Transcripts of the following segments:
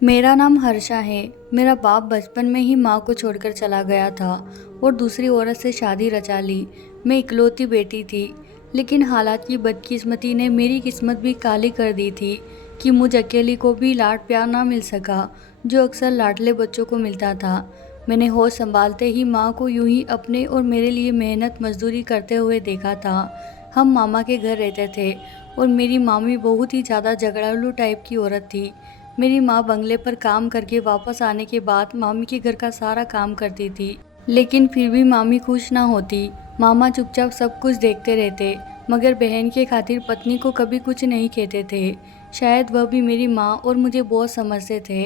मेरा नाम हर्षा है। मेरा बाप बचपन में ही माँ को छोड़कर चला गया था और दूसरी औरत से शादी रचा ली। मैं इकलौती बेटी थी, लेकिन हालात की बदकिस्मती ने मेरी किस्मत भी काली कर दी थी कि मुझ अकेली को भी लाड प्यार ना मिल सका जो अक्सर लाडले बच्चों को मिलता था। मैंने होश संभालते ही माँ को यूं ही अपने और मेरे लिए मेहनत मजदूरी करते हुए देखा था। हम मामा के घर रहते थे और मेरी मामी बहुत ही ज़्यादा झगड़ालू टाइप की औरत थी। मेरी माँ बंगले पर काम करके वापस आने के बाद मामी के घर का सारा काम करती थी, लेकिन फिर भी मामी खुश ना होती। मामा चुपचाप सब कुछ देखते रहते, मगर बहन के खातिर पत्नी को कभी कुछ नहीं कहते थे। शायद वह भी मेरी माँ और मुझे बहुत समझते थे।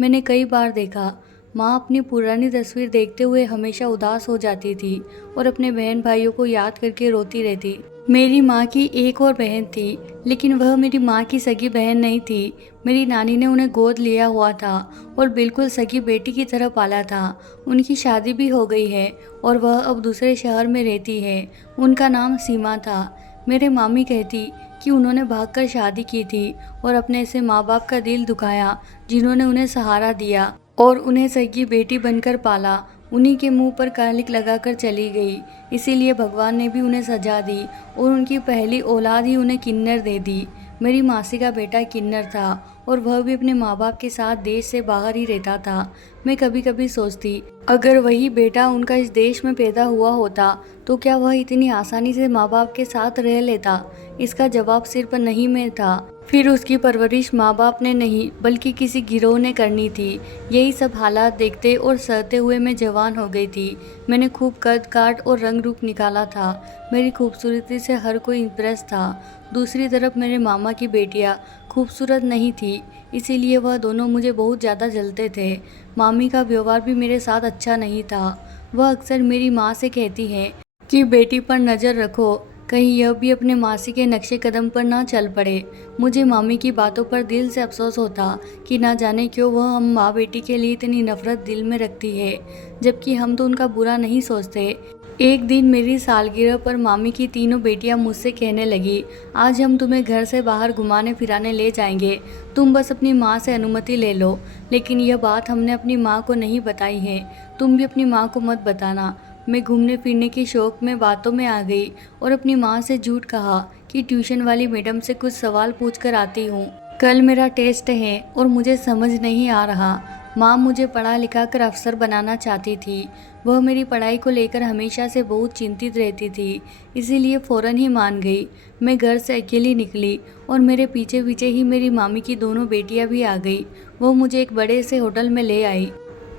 मैंने कई बार देखा, माँ अपनी पुरानी तस्वीर देखते हुए हमेशा उदास हो जाती थी और अपने बहन भाइयों को याद करके रोती रहती। मेरी माँ की एक और बहन थी, लेकिन वह मेरी माँ की सगी बहन नहीं थी। मेरी नानी ने उन्हें गोद लिया हुआ था और बिल्कुल सगी बेटी की तरह पाला था। उनकी शादी भी हो गई है और वह अब दूसरे शहर में रहती है। उनका नाम सीमा था। मेरे मामी कहती कि उन्होंने भागकर शादी की थी और अपने से माँ बाप का दिल दुखाया, जिन्होंने उन्हें सहारा दिया और उन्हें सगी बेटी बनकर पाला। उन्हीं के मुंह पर कालिक लगाकर चली गई, इसीलिए भगवान ने भी उन्हें सजा दी और उनकी पहली औलाद ही उन्हें किन्नर दे दी। मेरी मासी का बेटा किन्नर था और वह भी अपने माँ बाप के साथ देश से बाहर ही रहता था। मैं कभी कभी सोचती, अगर वही बेटा उनका इस देश में पैदा हुआ होता तो क्या वह इतनी आसानी से माँ बाप के साथ रह लेता। इसका जवाब सिर्फ नहीं में था। फिर उसकी परवरिश माँ बाप ने नहीं बल्कि किसी गिरोह ने करनी थी। यही सब हालात देखते और सहते हुए मैं जवान हो गई थी। मैंने खूब कद काट और रंग रूप निकाला था। मेरी खूबसूरती से हर कोई इम्प्रेस था। दूसरी तरफ मेरे मामा की बेटियाँ खूबसूरत नहीं थी, इसीलिए वह दोनों मुझे बहुत ज़्यादा जलते थे। मामी का व्यवहार भी मेरे साथ अच्छा नहीं था। वह अक्सर मेरी माँ से कहती है कि बेटी पर नज़र रखो, कहीं यह भी अपने मासी के नक्शे कदम पर ना चल पड़े। मुझे मामी की बातों पर दिल से अफसोस होता कि ना जाने क्यों वह हम माँ बेटी के लिए इतनी नफरत दिल में रखती है, जबकि हम तो उनका बुरा नहीं सोचते। एक दिन मेरी सालगिरह पर मामी की तीनों बेटियां मुझसे कहने लगी, आज हम तुम्हें घर से बाहर घुमाने फिराने ले जाएंगे, तुम बस अपनी माँ से अनुमति ले लो। लेकिन यह बात हमने अपनी माँ को नहीं बताई है, तुम भी अपनी माँ को मत बताना। मैं घूमने फिरने के शौक में बातों में आ गई और अपनी माँ से झूठ कहा कि ट्यूशन वाली मैडम से कुछ सवाल पूछ कर आती हूँ, कल मेरा टेस्ट है और मुझे समझ नहीं आ रहा। माँ मुझे पढ़ा लिखा कर अफसर बनाना चाहती थी। वह मेरी पढ़ाई को लेकर हमेशा से बहुत चिंतित रहती थी, इसीलिए फ़ौरन ही मान गई। मैं घर से अकेली निकली और मेरे पीछे पीछे ही मेरी मामी की दोनों बेटियां भी आ गई। वो मुझे एक बड़े से होटल में ले आई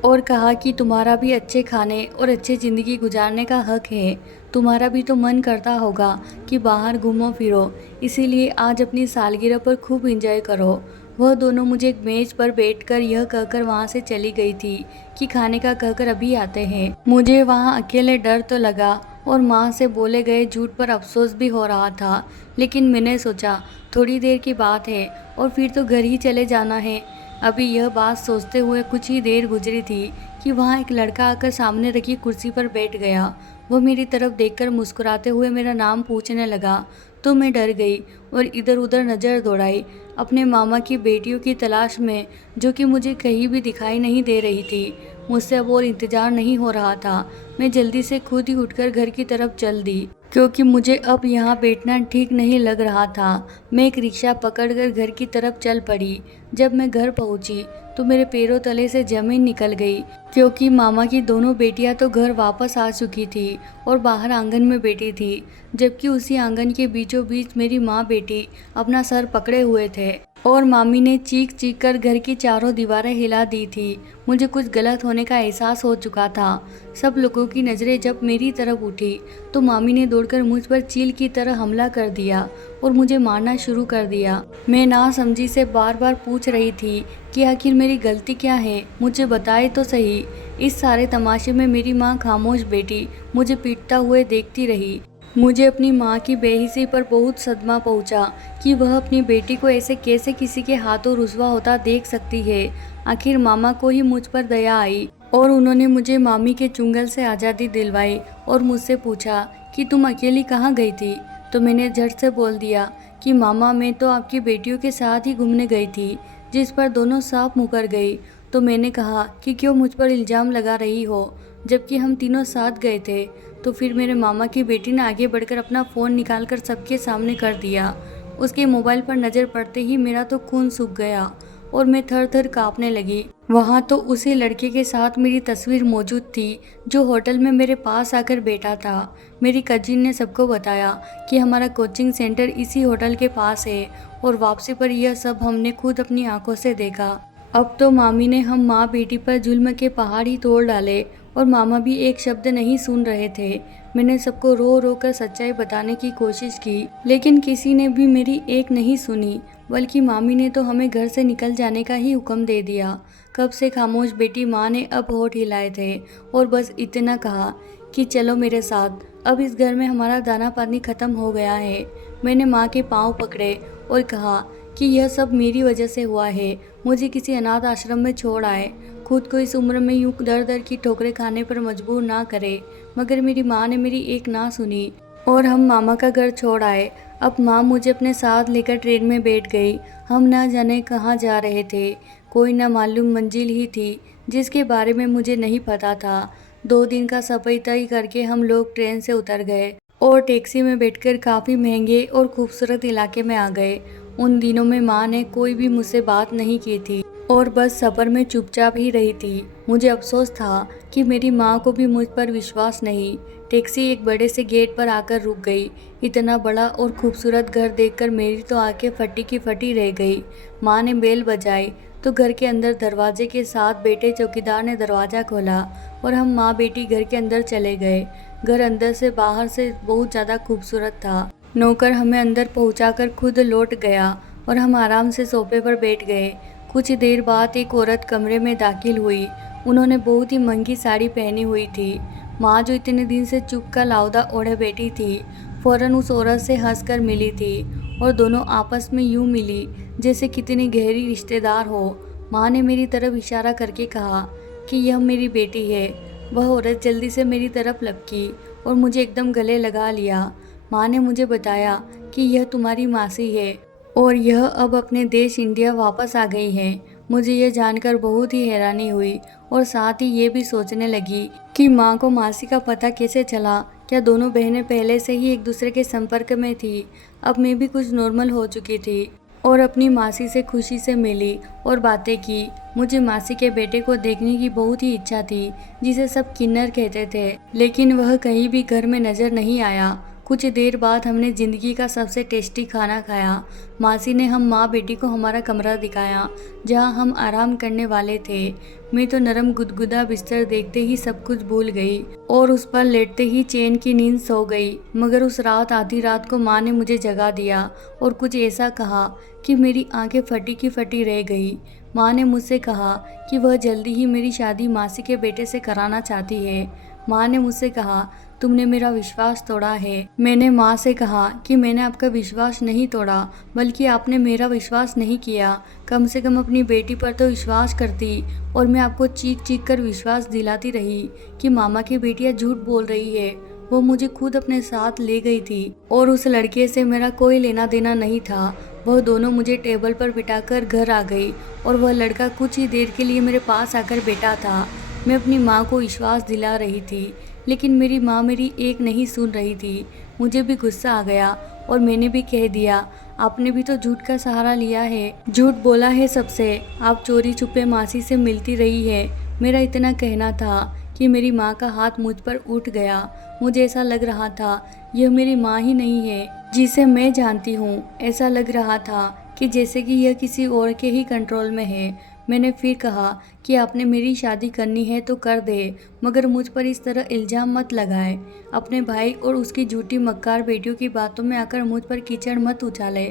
और कहा कि तुम्हारा भी अच्छे खाने और अच्छी ज़िंदगी गुजारने का हक है। तुम्हारा भी तो मन करता होगा कि बाहर घूमो फिरो, इसीलिए आज अपनी सालगिरह पर खूब एंजॉय करो। वह दोनों मुझे एक मेज पर बैठकर यह कहकर वहाँ से चली गई थी कि खाने का कहकर अभी आते हैं। मुझे वहाँ अकेले डर तो लगा और माँ से बोले गए झूठ पर अफसोस भी हो रहा था, लेकिन मैंने सोचा थोड़ी देर की बात है और फिर तो घर ही चले जाना है। अभी यह बात सोचते हुए कुछ ही देर गुजरी थी कि वहाँ एक लड़का आकर सामने रखी कुर्सी पर बैठ गया। वह मेरी तरफ देखकर मुस्कुराते हुए मेरा नाम पूछने लगा, तो मैं डर गई और इधर उधर नज़र दौड़ाई अपने मामा की बेटियों की तलाश में, जो कि मुझे कहीं भी दिखाई नहीं दे रही थी। मुझसे अब और इंतज़ार नहीं हो रहा था। मैं जल्दी से खुद ही उठकर घर की तरफ चल दी, क्योंकि मुझे अब यहाँ बैठना ठीक नहीं लग रहा था। मैं एक रिक्शा पकड़कर घर की तरफ चल पड़ी। जब मैं घर पहुँची तो मेरे पैरों तले से ज़मीन निकल गई, क्योंकि मामा की दोनों बेटियां तो घर वापस आ चुकी थी और बाहर आंगन में बैठी थी, जबकि उसी आंगन के बीचों बीच मेरी माँ बेटी अपना सर पकड़े हुए थे और मामी ने चीख चीख कर घर की चारों दीवारें हिला दी थी। मुझे कुछ गलत होने का एहसास हो चुका था। सब लोगों की नज़रें जब मेरी तरफ उठी तो मामी ने दौड़कर मुझ पर चील की तरह हमला कर दिया और मुझे मारना शुरू कर दिया। मैं ना समझी से बार बार पूछ रही थी कि आखिर मेरी गलती क्या है, मुझे बताए तो सही। इस सारे तमाशे में मेरी माँ खामोश बैठी मुझे पीटता हुए देखती रही। मुझे अपनी माँ की बेहिसी पर बहुत सदमा पहुँचा कि वह अपनी बेटी को ऐसे कैसे किसी के हाथों रुसवा होता देख सकती है। आखिर मामा को ही मुझ पर दया आई और उन्होंने मुझे मामी के चुंगल से आज़ादी दिलवाई और मुझसे पूछा कि तुम अकेली कहाँ गई थी। तो मैंने झट से बोल दिया कि मामा मैं तो आपकी बेटियों के साथ ही घूमने गई थी। जिस पर दोनों साफ मुकर गई। तो मैंने कहा कि क्यों मुझ पर इल्ज़ाम लगा रही हो, जबकि हम तीनों साथ गए थे। तो फिर मेरे मामा की बेटी ने आगे बढ़कर अपना फ़ोन निकाल कर सबके सामने कर दिया। उसके मोबाइल पर नज़र पड़ते ही मेरा तो खून सूख गया और मैं थर थर काँपने लगी। वहाँ तो उसी लड़के के साथ मेरी तस्वीर मौजूद थी जो होटल में मेरे पास आकर बैठा था। मेरी कजिन ने सबको बताया कि हमारा कोचिंग सेंटर इसी होटल के पास है और वापसी पर यह सब हमने खुद अपनी आंखों से देखा। अब तो मामी ने हम माँ बेटी पर जुल्म के पहाड़ ही तोड़ डाले और मामा भी एक शब्द नहीं सुन रहे थे। मैंने सबको रो रो कर सच्चाई बताने की कोशिश की, लेकिन किसी ने भी मेरी एक नहीं सुनी, बल्कि मामी ने तो हमें घर से निकल जाने का ही हुक्म दे दिया। कब से खामोश बेटी माँ ने अब होठ हिलाए थे और बस इतना कहा कि चलो मेरे साथ, अब इस घर में हमारा दाना पानी खत्म हो गया है। मैंने माँ के पाँव पकड़े और कहा कि यह सब मेरी वजह से हुआ है, मुझे किसी अनाथ आश्रम में छोड़ आए, खुद को इस उम्र में यूं दर दर की ठोकरें खाने पर मजबूर ना करे। मगर मेरी माँ ने मेरी एक ना सुनी और हम मामा का घर छोड़ आए। अब माँ मुझे अपने साथ लेकर ट्रेन में बैठ गई। हम ना जाने कहाँ जा रहे थे, कोई ना मालूम मंजिल ही थी जिसके बारे में मुझे नहीं पता था। 2 दिन का सफ़र तय करके हम लोग ट्रेन से उतर गए और टैक्सी में बैठकर काफ़ी महंगे और खूबसूरत इलाके में आ गए। उन दिनों में माँ ने कोई भी मुझसे बात नहीं की थी और बस सफ़र में चुपचाप ही रही थी। मुझे अफसोस था कि मेरी माँ को भी मुझ पर विश्वास नहीं। टैक्सी एक बड़े से गेट पर आकर रुक गई। इतना बड़ा और खूबसूरत घर देखकर मेरी तो आंखें फटी की फटी रह गई। माँ ने बेल बजाई तो घर के अंदर दरवाजे के साथ बैठे चौकीदार ने दरवाज़ा खोला और हम माँ बेटी घर के अंदर चले गए। घर अंदर से बाहर से बहुत ज़्यादा खूबसूरत था। नौकर हमें अंदर पहुंचाकर खुद लौट गया और हम आराम से सोफे पर बैठ गए। कुछ देर बाद एक औरत कमरे में दाखिल हुई। उन्होंने बहुत ही महंगी साड़ी पहनी हुई थी। माँ जो इतने दिन से चुप का लाउदा ओढ़े बैठी थी, फौरन उस औरत से हंसकर मिली थी और दोनों आपस में यूं मिली जैसे कितनी गहरी रिश्तेदार हो। माँ ने मेरी तरफ इशारा करके कहा कि यह मेरी बेटी है। वह औरत जल्दी से मेरी तरफ लपकी और मुझे एकदम गले लगा लिया। माँ ने मुझे बताया कि यह तुम्हारी मासी है और यह अब अपने देश इंडिया वापस आ गई है। मुझे यह जानकर बहुत ही हैरानी हुई और साथ ही ये भी सोचने लगी कि माँ को मासी का पता कैसे चला। क्या दोनों बहनें पहले से ही एक दूसरे के संपर्क में थी? अब मैं भी कुछ नॉर्मल हो चुकी थी और अपनी मासी से खुशी से मिली और बातें की। मुझे मासी के बेटे को देखने की बहुत ही इच्छा थी, जिसे सब किन्नर कहते थे, लेकिन वह कहीं भी घर में नज़र नहीं आया। कुछ देर बाद हमने ज़िंदगी का सबसे टेस्टी खाना खाया। मासी ने हम माँ बेटी को हमारा कमरा दिखाया जहाँ हम आराम करने वाले थे। मैं तो नरम गुदगुदा बिस्तर देखते ही सब कुछ भूल गई और उस पर लेटते ही चैन की नींद सो गई। मगर उस रात आधी रात को माँ ने मुझे जगा दिया और कुछ ऐसा कहा कि मेरी आंखें फटी की फटी रह गई। माँ ने मुझसे कहा कि वह जल्दी ही मेरी शादी मासी के बेटे से कराना चाहती है। माँ ने मुझसे कहा, तुमने मेरा विश्वास तोड़ा है। मैंने माँ से कहा कि मैंने आपका विश्वास नहीं तोड़ा, बल्कि आपने मेरा विश्वास नहीं किया। कम से कम अपनी बेटी पर तो विश्वास करती। और मैं आपको चीख चीख कर विश्वास दिलाती रही कि मामा की बेटियाँ झूठ बोल रही है। वो मुझे खुद अपने साथ ले गई थी और उस लड़के से मेरा कोई लेना देना नहीं था। वह दोनों मुझे टेबल पर बिठाकर घर आ गई और वह लड़का कुछ ही देर के लिए मेरे पास आकर बैठा था। मैं अपनी माँ को विश्वास दिला रही थी, लेकिन मेरी माँ मेरी एक नहीं सुन रही थी। मुझे भी गुस्सा आ गया और मैंने भी कह दिया, आपने भी तो झूठ का सहारा लिया है, झूठ बोला है सबसे, आप चोरी छुपे मासी से मिलती रही है। मेरा इतना कहना था कि मेरी माँ का हाथ मुझ पर उठ गया। मुझे ऐसा लग रहा था यह मेरी माँ ही नहीं है जिसे मैं जानती हूँ। ऐसा लग रहा था कि जैसे कि यह किसी और के ही कंट्रोल में है। मैंने फिर कहा कि आपने मेरी शादी करनी है तो कर दे, मगर मुझ पर इस तरह इल्ज़ाम मत लगाए। अपने भाई और उसकी झूठी मक्कार बेटियों की बातों में आकर मुझ पर कीचड़ मत उछाले।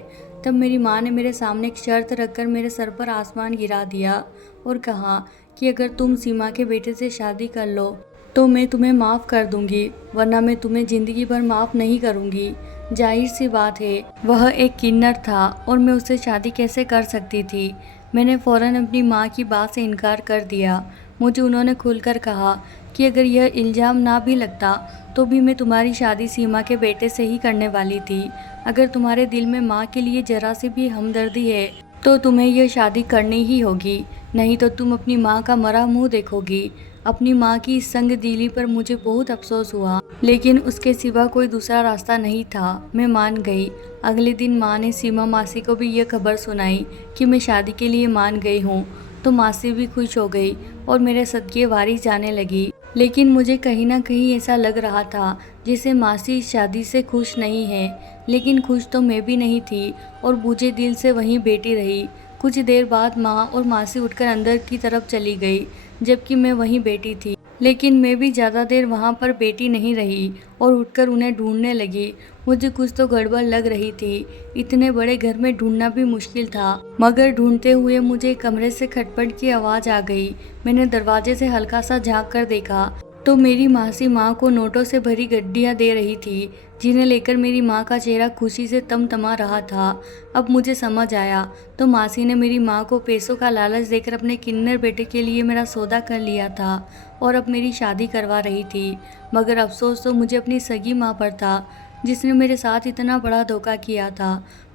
तब मेरी माँ ने मेरे सामने एक शर्त रखकर मेरे सर पर आसमान गिरा दिया और कहा कि अगर तुम सीमा के बेटे से शादी कर लो तो मैं तुम्हें माफ़ कर दूंगी, वरना मैं तुम्हें ज़िंदगी भर माफ़ नहीं करूंगी। जाहिर सी बात है वह एक किन्नर था और मैं उससे शादी कैसे कर सकती थी। मैंने फ़ौरन अपनी माँ की बात से इनकार कर दिया। मुझे उन्होंने खुलकर कहा कि अगर यह इल्ज़ाम ना भी लगता तो भी मैं तुम्हारी शादी सीमा के बेटे से ही करने वाली थी। अगर तुम्हारे दिल में माँ के लिए ज़रा सी भी हमदर्दी है तो तुम्हें यह शादी करनी ही होगी, नहीं तो तुम अपनी माँ का मरा मुंह देखोगी। अपनी माँ की इस संग दिली पर मुझे बहुत अफसोस हुआ, लेकिन उसके सिवा कोई दूसरा रास्ता नहीं था। मैं मान गई। अगले दिन माँ ने सीमा मासी को भी यह खबर सुनाई कि मैं शादी के लिए मान गई हूँ, तो मासी भी खुश हो गई और मेरे सदके वारिस जाने लगी। लेकिन मुझे कहीं ना कहीं ऐसा लग रहा था जैसे मासी इस शादी से खुश नहीं है। लेकिन खुश तो मैं भी नहीं थी और बूझे दिल से वहीं बैठी रही। कुछ देर बाद माँ और मासी उठकर अंदर की तरफ चली गई, जबकि मैं वहीं बैठी थी। लेकिन मैं भी ज़्यादा देर वहाँ पर बैठी नहीं रही और उठकर उन्हें ढूंढने लगी। मुझे कुछ तो गड़बड़ लग रही थी। इतने बड़े घर में ढूंढना भी मुश्किल था, मगर ढूंढते हुए मुझे कमरे से खटपट की आवाज़ आ गई। मैंने दरवाजे से हल्का सा झांक कर देखा तो मेरी मासी माँ को नोटों से भरी गड्डियाँ दे रही थी, जिन्हें लेकर मेरी माँ का चेहरा खुशी से तमतमा रहा था। अब मुझे समझ आया, तो मासी ने मेरी माँ को पैसों का लालच देकर अपने किन्नर बेटे के लिए मेरा सौदा कर लिया था और अब मेरी शादी करवा रही थी। मगर अफसोस तो मुझे अपनी सगी माँ पर था, जिसने मेरे साथ इतना बड़ा धोखा किया था।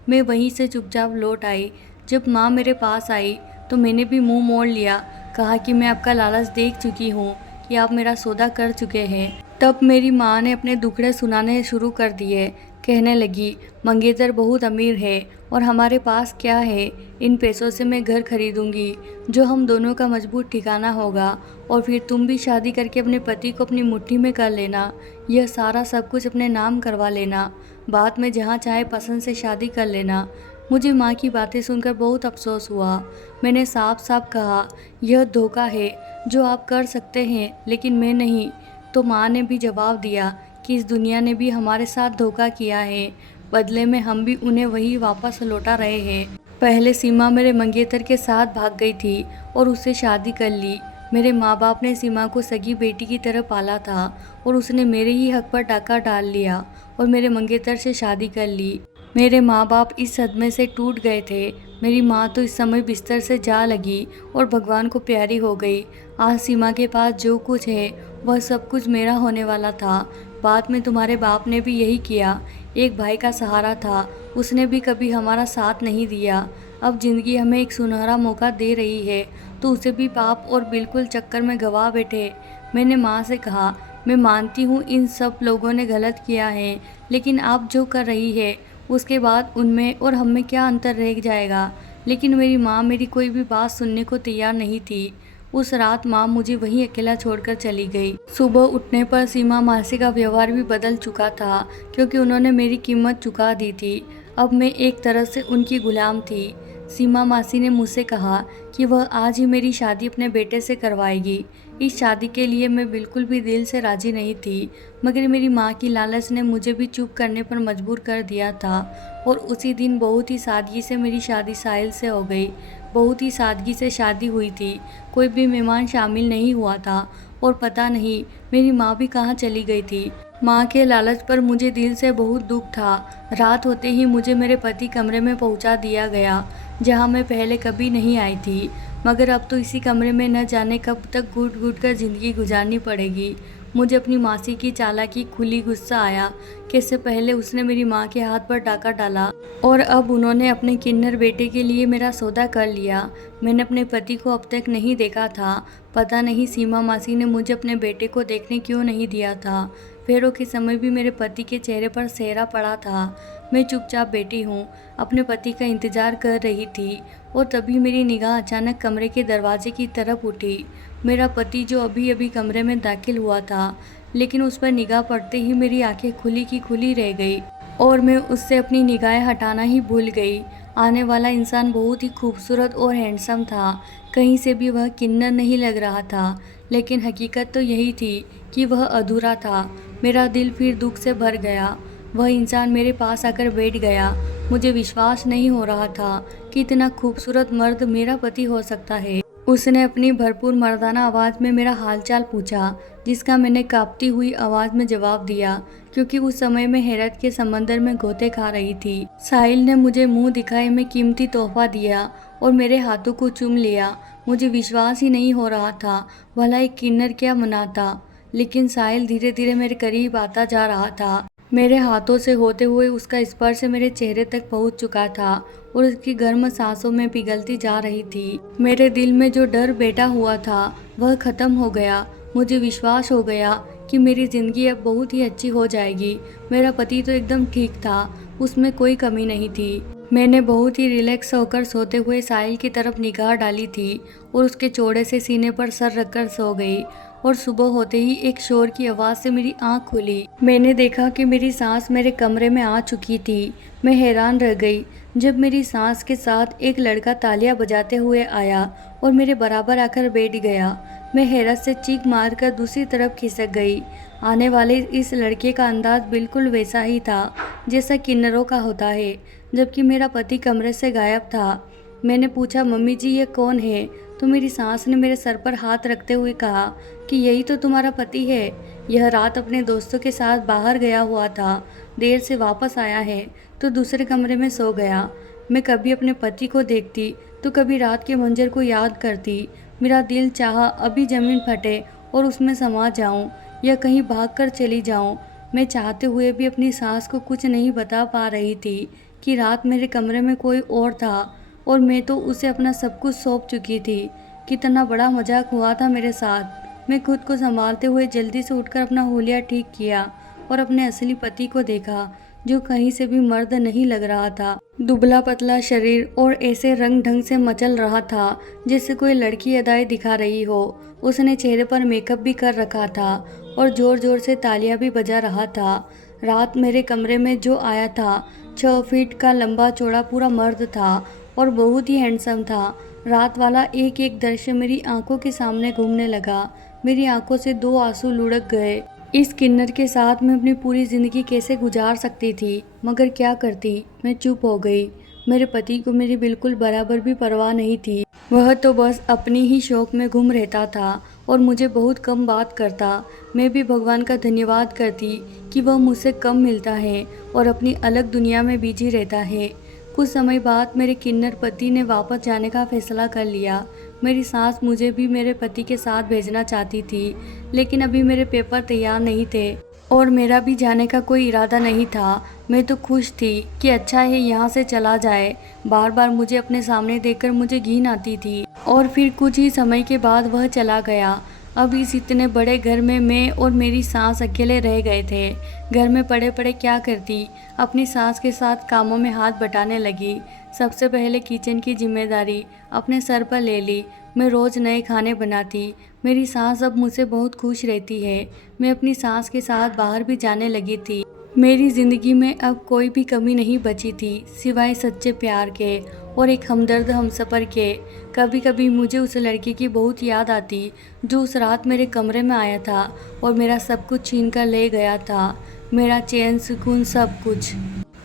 मैं वहीं से चुपचाप लौट आई। जब माँ मेरे पास आई तो मैंने भी मुंह मोड़ लिया, कहा कि मैं आपका लालच देख चुकी हूँ कि आप मेरा सौदा कर चुके हैं। तब मेरी माँ ने अपने दुखड़े सुनाने शुरू कर दिए। कहने लगी, मंगेतर बहुत अमीर है और हमारे पास क्या है, इन पैसों से मैं घर खरीदूंगी जो हम दोनों का मजबूत ठिकाना होगा, और फिर तुम भी शादी करके अपने पति को अपनी मुट्ठी में कर लेना। यह सारा सब कुछ अपने नाम करवा लेना। बाद में जहाँ चाहे पसंद से शादी कर लेना। मुझे माँ की बातें सुनकर बहुत अफसोस हुआ। मैंने साफ साफ कहा, यह धोखा है जो आप कर सकते हैं, लेकिन मैं नहीं। तो माँ ने भी जवाब दिया कि इस दुनिया ने भी हमारे साथ धोखा किया है, बदले में हम भी उन्हें वही वापस लौटा रहे हैं। पहले सीमा मेरे मंगेतर के साथ भाग गई थी और उससे शादी कर ली। मेरे माँ बाप ने सीमा को सगी बेटी की तरह पाला था और उसने मेरे ही हक पर डाका डाल लिया और मेरे मंगेतर से शादी कर ली। मेरे माँ बाप इस सदमे से टूट गए थे। मेरी माँ तो इस समय बिस्तर से जा लगी और भगवान को प्यारी हो गई। आज सीमा के पास जो कुछ है वह सब कुछ मेरा होने वाला था। बाद में तुम्हारे बाप ने भी यही किया। एक भाई का सहारा था, उसने भी कभी हमारा साथ नहीं दिया। अब जिंदगी हमें एक सुनहरा मौका दे रही है तो उसे भी पाप और बिल्कुल चक्कर में गवा बैठे। मैंने माँ से कहा, मैं मानती हूँ इन सब लोगों ने गलत किया है, लेकिन आप जो कर रही है उसके बाद उनमें और हम में क्या अंतर रह जाएगा। लेकिन मेरी माँ मेरी कोई भी बात सुनने को तैयार नहीं थी। उस रात माँ मुझे वहीं अकेला छोड़कर चली गई। सुबह उठने पर सीमा मासी का व्यवहार भी बदल चुका था, क्योंकि उन्होंने मेरी कीमत चुका दी थी। अब मैं एक तरह से उनकी गुलाम थी। सीमा मासी ने मुझसे कहा कि वह आज ही मेरी शादी अपने बेटे से करवाएगी। इस शादी के लिए मैं बिल्कुल भी दिल से राजी नहीं थी, मगर मेरी माँ की लालच ने मुझे भी चुप करने पर मजबूर कर दिया था। और उसी दिन बहुत ही सादगी से मेरी शादी साहिल से हो गई। बहुत ही सादगी से शादी हुई थी, कोई भी मेहमान शामिल नहीं हुआ था और पता नहीं मेरी माँ भी कहाँ चली गई थी। माँ के लालच पर मुझे दिल से बहुत दुख था। रात होते ही मुझे मेरे पति कमरे में पहुँचा दिया गया, जहाँ मैं पहले कभी नहीं आई थी। मगर अब तो इसी कमरे में न जाने कब तक घुट घुट कर ज़िंदगी गुजारनी पड़ेगी। मुझे अपनी मासी की चालाकी खुली गुस्सा आया। कैसे पहले उसने मेरी माँ के हाथ पर डाका डाला और अब उन्होंने अपने किन्नर बेटे के लिए मेरा सौदा कर लिया। मैंने अपने पति को अब तक नहीं देखा था। पता नहीं सीमा मासी ने मुझे अपने बेटे को देखने क्यों नहीं दिया था। फेरों के समय भी मेरे पति के चेहरे पर सेहरा पड़ा था। मैं चुपचाप बैठी हूँ, अपने पति का इंतजार कर रही थी और तभी मेरी निगाह अचानक कमरे के दरवाजे की तरफ उठी। मेरा पति जो अभी अभी कमरे में दाखिल हुआ था, लेकिन उस पर निगाह पड़ते ही मेरी आंखें खुली की खुली रह गई और मैं उससे अपनी निगाहें हटाना ही भूल गई। आने वाला इंसान बहुत ही खूबसूरत और हैंडसम था। कहीं से भी वह किन्नर नहीं लग रहा था, लेकिन हकीकत तो यही थी कि वह अधूरा था। मेरा दिल फिर दुख से भर गया। वह इंसान मेरे पास आकर बैठ गया। मुझे विश्वास नहीं हो रहा था कि इतना खूबसूरत मर्द मेरा पति हो सकता है। उसने अपनी भरपूर मर्दाना आवाज़ में मेरा हालचाल पूछा, जिसका मैंने कांपती हुई आवाज़ में जवाब दिया, क्योंकि उस समय मैं हैरत के समंदर में गोते खा रही थी। साहिल ने मुझे मुंह दिखाए में कीमती तोहफा दिया और मेरे हाथों को चूम लिया। मुझे विश्वास ही नहीं हो रहा था, भला एक किन्नर क्या मनाता। लेकिन साहिल धीरे धीरे मेरे करीब आता जा रहा था। मेरे हाथों से होते हुए उसका स्पर्श मेरे चेहरे तक पहुंच चुका था और उसकी गर्म सांसों में पिघलती जा रही थी। मेरे दिल में जो डर बैठा हुआ था वह खत्म हो गया। मुझे विश्वास हो गया कि मेरी ज़िंदगी अब बहुत ही अच्छी हो जाएगी। मेरा पति तो एकदम ठीक था, उसमें कोई कमी नहीं थी। मैंने बहुत ही रिलैक्स होकर सोते हुए साहिल की तरफ निगाह डाली थी और उसके चौड़े से सीने पर सर रखकर सो गई। और सुबह होते ही एक शोर की आवाज़ से मेरी आंख खुली। मैंने देखा कि मेरी सांस मेरे कमरे में आ चुकी थी। मैं हैरान रह गई जब मेरी सांस के साथ एक लड़का तालियां बजाते हुए आया और मेरे बराबर आकर बैठ गया। मैं हैरत से चीख मारकर दूसरी तरफ खिसक गई। आने वाले इस लड़के का अंदाज बिल्कुल वैसा ही था जैसा किन्नरों का होता है, जबकि मेरा पति कमरे से गायब था। मैंने पूछा, मम्मी जी ये कौन है? तो मेरी सास ने मेरे सर पर हाथ रखते हुए कहा कि यही तो तुम्हारा पति है। यह रात अपने दोस्तों के साथ बाहर गया हुआ था, देर से वापस आया है तो दूसरे कमरे में सो गया। मैं कभी अपने पति को देखती तो कभी रात के मंजर को याद करती। मेरा दिल चाहा अभी ज़मीन फटे और उसमें समा जाऊं या कहीं भागकर चली जाऊं। मैं चाहते हुए भी अपनी सास को कुछ नहीं बता पा रही थी कि रात मेरे कमरे में कोई और था और मैं तो उसे अपना सब कुछ सौंप चुकी थी। कितना बड़ा मजाक हुआ था मेरे साथ। मैं खुद को संभालते हुए जल्दी से उठकर अपना हुलिया ठीक किया और अपने असली पति को देखा, जो कहीं से भी मर्द नहीं लग रहा था। दुबला पतला शरीर और ऐसे रंग ढंग से मचल रहा था जैसे कोई लड़की अदाएं दिखा रही हो। उसने चेहरे पर मेकअप भी कर रखा था और जोर जोर से तालियां भी बजा रहा था। रात मेरे कमरे में जो आया था 6 फीट का लंबा चौड़ा पूरा मर्द था और बहुत ही हैंडसम था। रात वाला एक एक दृश्य मेरी आंखों के सामने घूमने लगा। मेरी आंखों से 2 आंसू लुढ़क गए। इस किन्नर के साथ मैं अपनी पूरी ज़िंदगी कैसे गुजार सकती थी, मगर क्या करती। मैं चुप हो गई। मेरे पति को मेरी बिल्कुल बराबर भी परवाह नहीं थी। वह तो बस अपनी ही शौक में गुम रहता था और मुझे बहुत कम बात करता। मैं भी भगवान का धन्यवाद करती कि वह मुझसे कम मिलता है और अपनी अलग दुनिया में बिजी रहता है। कुछ समय बाद मेरे किन्नर पति ने वापस जाने का फैसला कर लिया। मेरी सास मुझे भी मेरे पति के साथ भेजना चाहती थी, लेकिन अभी मेरे पेपर तैयार नहीं थे और मेरा भी जाने का कोई इरादा नहीं था। मैं तो खुश थी कि अच्छा है यहाँ से चला जाए। बार बार मुझे अपने सामने देखकर मुझे घिन आती थी और फिर कुछ ही समय के बाद वह चला गया। अब इस इतने बड़े घर में मैं और मेरी सास अकेले रह गए थे। घर में पड़े पड़े क्या करती, अपनी सास के साथ कामों में हाथ बटाने लगी। सबसे पहले किचन की जिम्मेदारी अपने सर पर ले ली। मैं रोज़ नए खाने बनाती। मेरी सास अब मुझसे बहुत खुश रहती है। मैं अपनी सास के साथ बाहर भी जाने लगी थी। मेरी ज़िंदगी में अब कोई भी कमी नहीं बची थी सिवाय सच्चे प्यार के और एक हमदर्द हमसफ़र के। कभी कभी मुझे उस लड़के की बहुत याद आती जो उस रात मेरे कमरे में आया था और मेरा सब कुछ छीन कर ले गया था, मेरा चैन सुकून सब कुछ।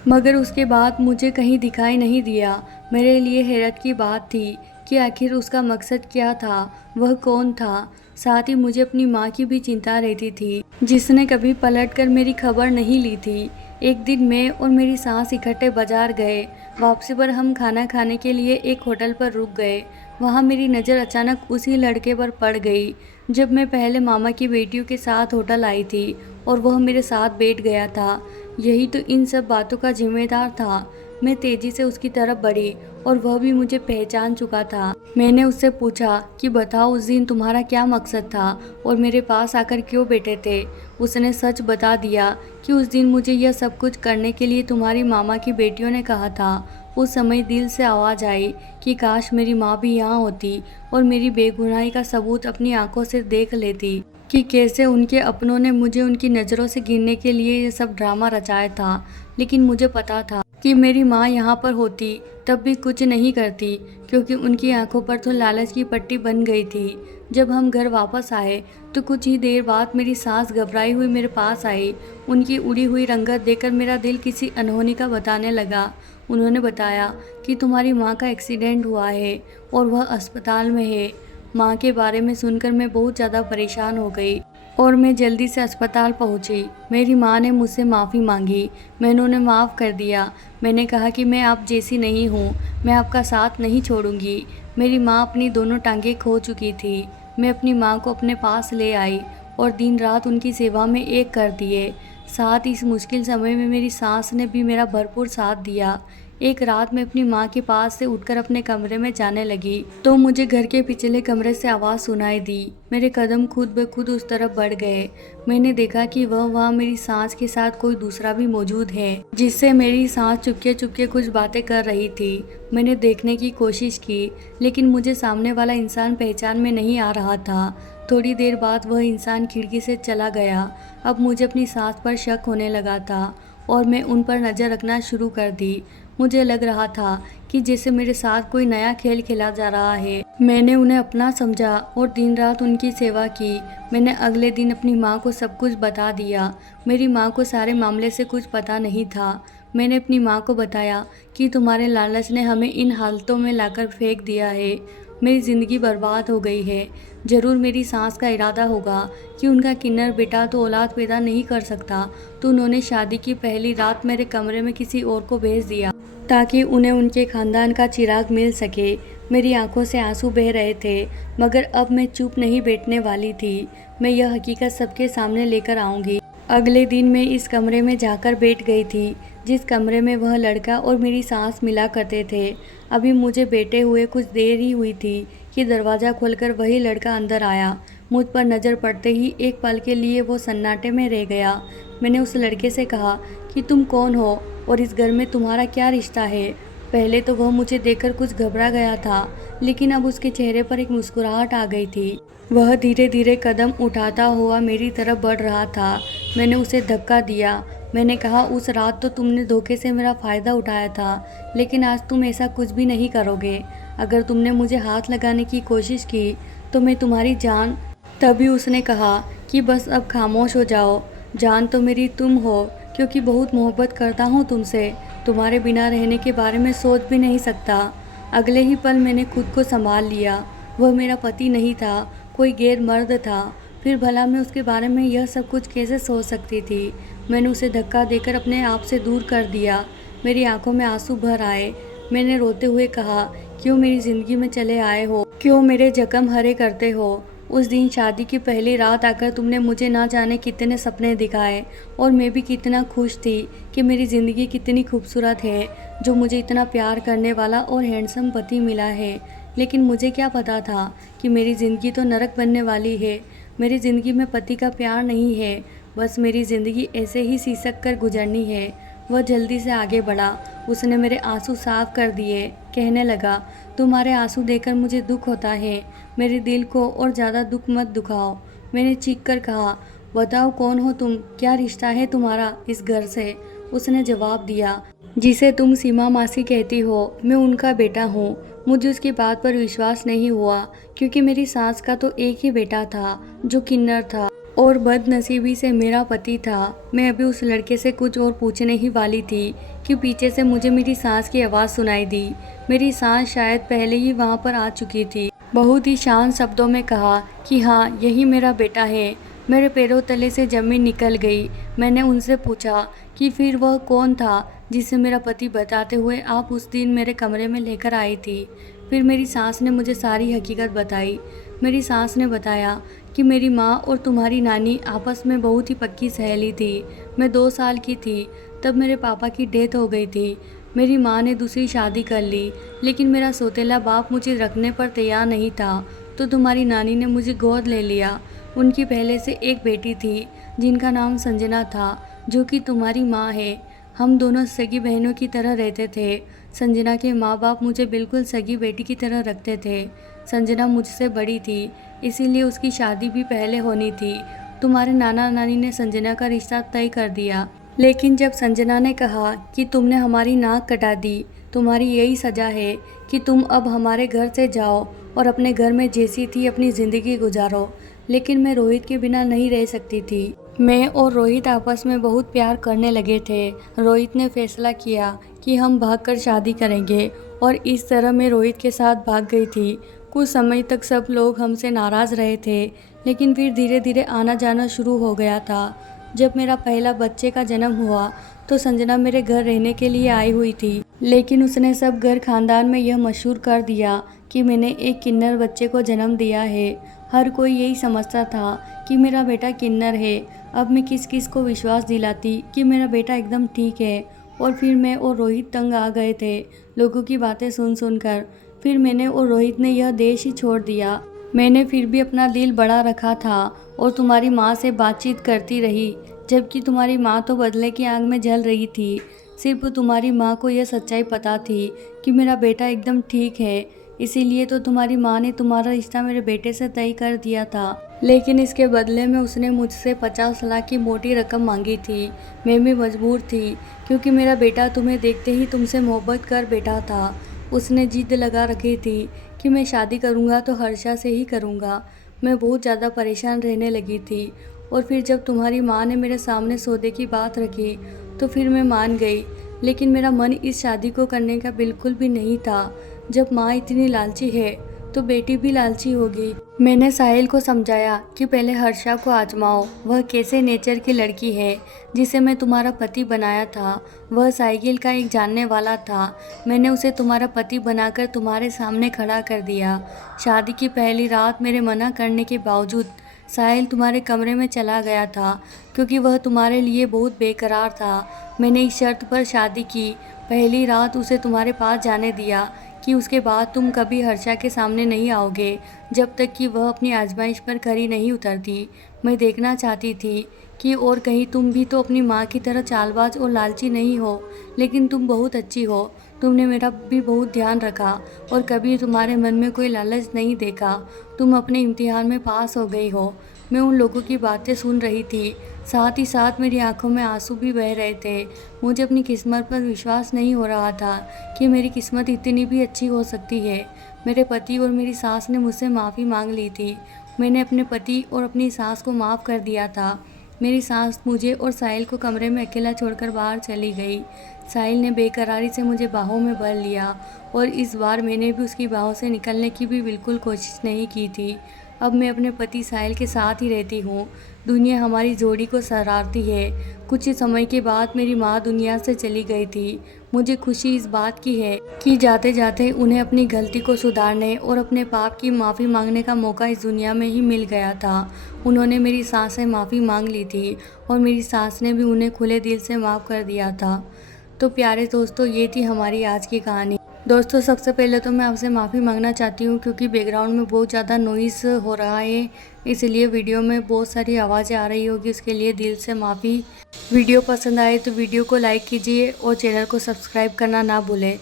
मगर उसके बाद मुझे कहीं दिखाई नहीं दिया। मेरे लिए हैरत की बात थी कि आखिर उसका मकसद क्या था, वह कौन था। साथ ही मुझे अपनी माँ की भी चिंता रहती थी, जिसने कभी पलटकर मेरी खबर नहीं ली थी। एक दिन मैं और मेरी सास इकट्ठे बाजार गए। वापसी पर हम खाना खाने के लिए एक होटल पर रुक गए। वहाँ मेरी नज़र अचानक उसी लड़के पर पड़ गई जब मैं पहले मामा की बेटियों के साथ होटल आई थी और वह मेरे साथ बैठ गया था। यही तो इन सब बातों का जिम्मेदार था। मैं तेजी से उसकी तरफ बढ़ी और वह भी मुझे पहचान चुका था। मैंने उससे पूछा कि बताओ उस दिन तुम्हारा क्या मकसद था और मेरे पास आकर क्यों बैठे थे। उसने सच बता दिया कि उस दिन मुझे यह सब कुछ करने के लिए तुम्हारी मामा की बेटियों ने कहा था। उस समय दिल से आवाज़ आई कि काश मेरी माँ भी यहाँ होती और मेरी बेगुनाही का सबूत अपनी आंखों से देख लेती कि कैसे उनके अपनों ने मुझे उनकी नज़रों से गिनने के लिए ये सब ड्रामा रचाया था। लेकिन मुझे पता था कि मेरी माँ यहाँ पर होती तब भी कुछ नहीं करती, क्योंकि उनकी आंखों पर तो लालच की पट्टी बन गई थी। जब हम घर वापस आए तो कुछ ही देर बाद मेरी सास घबराई हुई मेरे पास आई। उनकी उड़ी हुई रंगत देखकर मेरा दिल किसी अनहोनी का बताने लगा। उन्होंने बताया कि तुम्हारी माँ का एक्सीडेंट हुआ है और वह अस्पताल में है। माँ के बारे में सुनकर मैं बहुत ज़्यादा परेशान हो गई और मैं जल्दी से अस्पताल पहुंची। मेरी माँ ने मुझसे माफ़ी मांगी। मैंने उन्हें माफ़ कर दिया। मैंने कहा कि मैं आप जैसी नहीं हूँ, मैं आपका साथ नहीं छोड़ूंगी। मेरी माँ अपनी दोनों टांगें खो चुकी थी। मैं अपनी माँ को अपने पास ले आई और दिन रात उनकी सेवा में एक कर दिए। साथ इस मुश्किल समय में मेरी सास ने भी मेरा भरपूर साथ दिया। एक रात मैं अपनी माँ के पास से उठकर अपने कमरे में जाने लगी तो मुझे घर के पिछले कमरे से आवाज़ सुनाई दी। मेरे कदम खुद ब खुद उस तरफ बढ़ गए। मैंने देखा कि वहाँ मेरी सास के साथ कोई दूसरा भी मौजूद है, जिससे मेरी सास चुपके चुपके कुछ बातें कर रही थी। मैंने देखने की कोशिश की, लेकिन मुझे सामने वाला इंसान पहचान में नहीं आ रहा था। थोड़ी देर बाद वह इंसान खिड़की से चला गया। अब मुझे अपनी सास पर शक होने लगा था और मैं उन पर नज़र रखना शुरू कर दी। मुझे लग रहा था कि जैसे मेरे साथ कोई नया खेल खेला जा रहा है। मैंने उन्हें अपना समझा और दिन रात उनकी सेवा की। मैंने अगले दिन अपनी माँ को सब कुछ बता दिया। मेरी माँ को सारे मामले से कुछ पता नहीं था। मैंने अपनी माँ को बताया कि तुम्हारे लालच ने हमें इन हालतों में लाकर फेंक दिया है। मेरी ज़िंदगी बर्बाद हो गई है। ज़रूर मेरी सास का इरादा होगा कि उनका किन्नर बेटा तो औलाद पैदा नहीं कर सकता, तो उन्होंने शादी की पहली रात मेरे कमरे में किसी और को भेज दिया ताकि उन्हें उनके खानदान का चिराग मिल सके। मेरी आंखों से आंसू बह रहे थे, मगर अब मैं चुप नहीं बैठने वाली थी। मैं यह हकीकत सबके सामने लेकर आऊँगी। अगले दिन मैं इस कमरे में जाकर बैठ गई थी जिस कमरे में वह लड़का और मेरी सास मिला करते थे। अभी मुझे बैठे हुए कुछ देर ही हुई थी कि दरवाज़ा खोलकर वही लड़का अंदर आया। मुझ पर नज़र पड़ते ही एक पल के लिए वो सन्नाटे में रह गया। मैंने उस लड़के से कहा कि तुम कौन हो और इस घर में तुम्हारा क्या रिश्ता है। पहले तो वह मुझे देखकर कुछ घबरा गया था, लेकिन अब उसके चेहरे पर एक मुस्कुराहट आ गई थी। वह धीरे धीरे कदम उठाता हुआ मेरी तरफ बढ़ रहा था। मैंने उसे धक्का दिया। मैंने कहा, उस रात तो तुमने धोखे से मेरा फ़ायदा उठाया था, लेकिन आज तुम ऐसा कुछ भी नहीं करोगे। अगर तुमने मुझे हाथ लगाने की कोशिश की तो मैं तुम्हारी जान। तभी उसने कहा कि बस अब खामोश हो जाओ। जान तो मेरी तुम हो, क्योंकि बहुत मोहब्बत करता हूँ तुमसे। तुम्हारे बिना रहने के बारे में सोच भी नहीं सकता। अगले ही पल मैंने खुद को संभाल लिया। वह मेरा पति नहीं था, कोई गैर मर्द था। फिर भला मैं उसके बारे में यह सब कुछ कैसे सोच सकती थी। मैंने उसे धक्का देकर अपने आप से दूर कर दिया। मेरी आंखों में आंसू भर आए। मैंने रोते हुए कहा, क्यों मेरी ज़िंदगी में चले आए हो, क्यों मेरे जख्म हरे करते हो। उस दिन शादी की पहली रात आकर तुमने मुझे ना जाने कितने सपने दिखाए और मैं भी कितना खुश थी कि मेरी ज़िंदगी कितनी खूबसूरत है, जो मुझे इतना प्यार करने वाला और हैंडसम पति मिला है। लेकिन मुझे क्या पता था कि मेरी ज़िंदगी तो नरक बनने वाली है। मेरी ज़िंदगी में पति का प्यार नहीं है, बस मेरी ज़िंदगी ऐसे ही सिसक कर गुजरनी है। वह जल्दी से आगे बढ़ा। उसने मेरे आंसू साफ कर दिए। कहने लगा, तुम्हारे आंसू देखकर मुझे दुख होता है। मेरे दिल को और ज़्यादा दुख मत दुखाओ। मैंने चीख कर कहा, बताओ कौन हो तुम, क्या रिश्ता है तुम्हारा इस घर से। उसने जवाब दिया, जिसे तुम सीमा मासी कहती हो, मैं उनका बेटा हूँ। मुझे उसकी बात पर विश्वास नहीं हुआ, क्योंकि मेरी सास का तो एक ही बेटा था जो किन्नर था और बदनसीबी से मेरा पति था। मैं अभी उस लड़के से कुछ और पूछने ही वाली थी कि पीछे से मुझे मेरी सास की आवाज़ सुनाई दी। मेरी सास शायद पहले ही वहाँ पर आ चुकी थी। बहुत ही शांत शब्दों में कहा कि हाँ, यही मेरा बेटा है। मेरे पैरों तले से ज़मीन निकल गई। मैंने उनसे पूछा कि फिर वह कौन था जिसे मेरा पति बताते हुए आप उस दिन मेरे कमरे में लेकर आई थी। फिर मेरी सास ने मुझे सारी हकीकत बताई। मेरी सास ने बताया कि मेरी माँ और तुम्हारी नानी आपस में बहुत ही पक्की सहेली थी। मैं 2 साल की थी तब मेरे पापा की डेथ हो गई थी। मेरी माँ ने दूसरी शादी कर ली, लेकिन मेरा सौतेला बाप मुझे रखने पर तैयार नहीं था, तो तुम्हारी नानी ने मुझे गोद ले लिया। उनकी पहले से एक बेटी थी जिनका नाम संजना था, जो कि तुम्हारी माँ है। हम दोनों सगी बहनों की तरह रहते थे। संजना के माँ बाप मुझे बिल्कुल सगी बेटी की तरह रखते थे। संजना मुझसे बड़ी थी, इसीलिए उसकी शादी भी पहले होनी थी। तुम्हारे नाना नानी ने संजना का रिश्ता तय कर दिया, लेकिन जब संजना ने कहा कि तुमने हमारी नाक कटा दी, तुम्हारी यही सज़ा है कि तुम अब हमारे घर से जाओ और अपने घर में जैसी थी अपनी ज़िंदगी गुजारो। लेकिन मैं रोहित के बिना नहीं रह सकती थी। मैं और रोहित आपस में बहुत प्यार करने लगे थे। रोहित ने फैसला किया कि हम भागकर शादी करेंगे और इस तरह मैं रोहित के साथ भाग गई थी। कुछ समय तक सब लोग हमसे नाराज़ रहे थे, लेकिन फिर धीरे धीरे आना जाना शुरू हो गया था। जब मेरा पहला बच्चे का जन्म हुआ तो संजना मेरे घर रहने के लिए आई हुई थी। लेकिन उसने सब घर खानदान में यह मशहूर कर दिया कि मैंने एक किन्नर बच्चे को जन्म दिया है। हर कोई यही समझता था कि मेरा बेटा किन्नर है। अब मैं किस किस को विश्वास दिलाती कि मेरा बेटा एकदम ठीक है। और फिर मैं और रोहित तंग आ गए थे लोगों की बातें सुन सुनकर। फिर मैंने और रोहित ने यह देश ही छोड़ दिया। मैंने फिर भी अपना दिल बड़ा रखा था और तुम्हारी माँ से बातचीत करती रही, जबकि तुम्हारी माँ तो बदले की आग में जल रही थी। सिर्फ तुम्हारी माँ को यह सच्चाई पता थी कि मेरा बेटा एकदम ठीक है, इसीलिए तो तुम्हारी माँ ने तुम्हारा रिश्ता मेरे बेटे से तय कर दिया था। लेकिन इसके बदले में उसने मुझसे 50 लाख की मोटी रकम मांगी थी। मैं भी मजबूर थी, क्योंकि मेरा बेटा तुम्हें देखते ही तुमसे मोहब्बत कर बैठा था। उसने जिद लगा रखी थी कि मैं शादी करूँगा तो हर्षा से ही करूँगा। मैं बहुत ज़्यादा परेशान रहने लगी थी। और फिर जब तुम्हारी माँ ने मेरे सामने सौदे की बात रखी तो फिर मैं मान गई। लेकिन मेरा मन इस शादी को करने का बिल्कुल भी नहीं था। जब माँ इतनी लालची है तो बेटी भी लालची होगी। मैंने साहिल को समझाया कि पहले हर्षा को आजमाओ, वह कैसे नेचर की लड़की है जिसे मैं तुम्हारा पति बनाया था। वह साइकिल का एक जानने वाला था। मैंने उसे तुम्हारा पति बनाकर तुम्हारे सामने खड़ा कर दिया। शादी की पहली रात मेरे मना करने के बावजूद साहिल तुम्हारे कमरे में चला गया था, क्योंकि वह तुम्हारे लिए बहुत बेकरार था। मैंने इस शर्त पर शादी की, पहली रात उसे तुम्हारे पास जाने दिया कि उसके बाद तुम कभी हर्षा के सामने नहीं आओगे जब तक कि वह अपनी आजमाइश पर खरी नहीं उतरती। मैं देखना चाहती थी कि और कहीं तुम भी तो अपनी माँ की तरह चालबाज और लालची नहीं हो, लेकिन तुम बहुत अच्छी हो। तुमने मेरा भी बहुत ध्यान रखा और कभी तुम्हारे मन में कोई लालच नहीं देखा। तुम अपने इम्तिहान में पास हो गई हो। मैं उन लोगों की बातें सुन रही थी, साथ ही साथ मेरी आंखों में आंसू भी बह रहे थे। मुझे अपनी किस्मत पर विश्वास नहीं हो रहा था कि मेरी किस्मत इतनी भी अच्छी हो सकती है। मेरे पति और मेरी सास ने मुझसे माफ़ी मांग ली थी। मैंने अपने पति और अपनी सास को माफ़ कर दिया था। मेरी सास मुझे और साहिल को कमरे में अकेला छोड़कर बाहर चली गई। साहिल ने बेकरारी से मुझे बाहों में भर लिया और इस बार मैंने भी उसकी बाहों से निकलने की भी बिल्कुल कोशिश नहीं की थी। अब मैं अपने पति साहिल के साथ ही रहती हूँ। दुनिया हमारी जोड़ी को सराहती है। कुछ ही समय के बाद मेरी माँ दुनिया से चली गई थी। मुझे खुशी इस बात की है कि जाते जाते उन्हें अपनी गलती को सुधारने और अपने पाप की माफ़ी मांगने का मौका इस दुनिया में ही मिल गया था। उन्होंने मेरी सास से माफ़ी मांग ली थी और मेरी सास ने भी उन्हें खुले दिल से माफ़ कर दिया था। तो प्यारे दोस्तों, ये थी हमारी आज की कहानी। दोस्तों, सबसे पहले तो मैं आपसे माफ़ी मांगना चाहती हूँ, क्योंकि बैकग्राउंड में बहुत ज़्यादा नॉइज़ हो रहा है, इसलिए वीडियो में बहुत सारी आवाज़ें आ रही होगी, उसके लिए दिल से माफ़ी। वीडियो पसंद आए तो वीडियो को लाइक कीजिए और चैनल को सब्सक्राइब करना ना भूलें।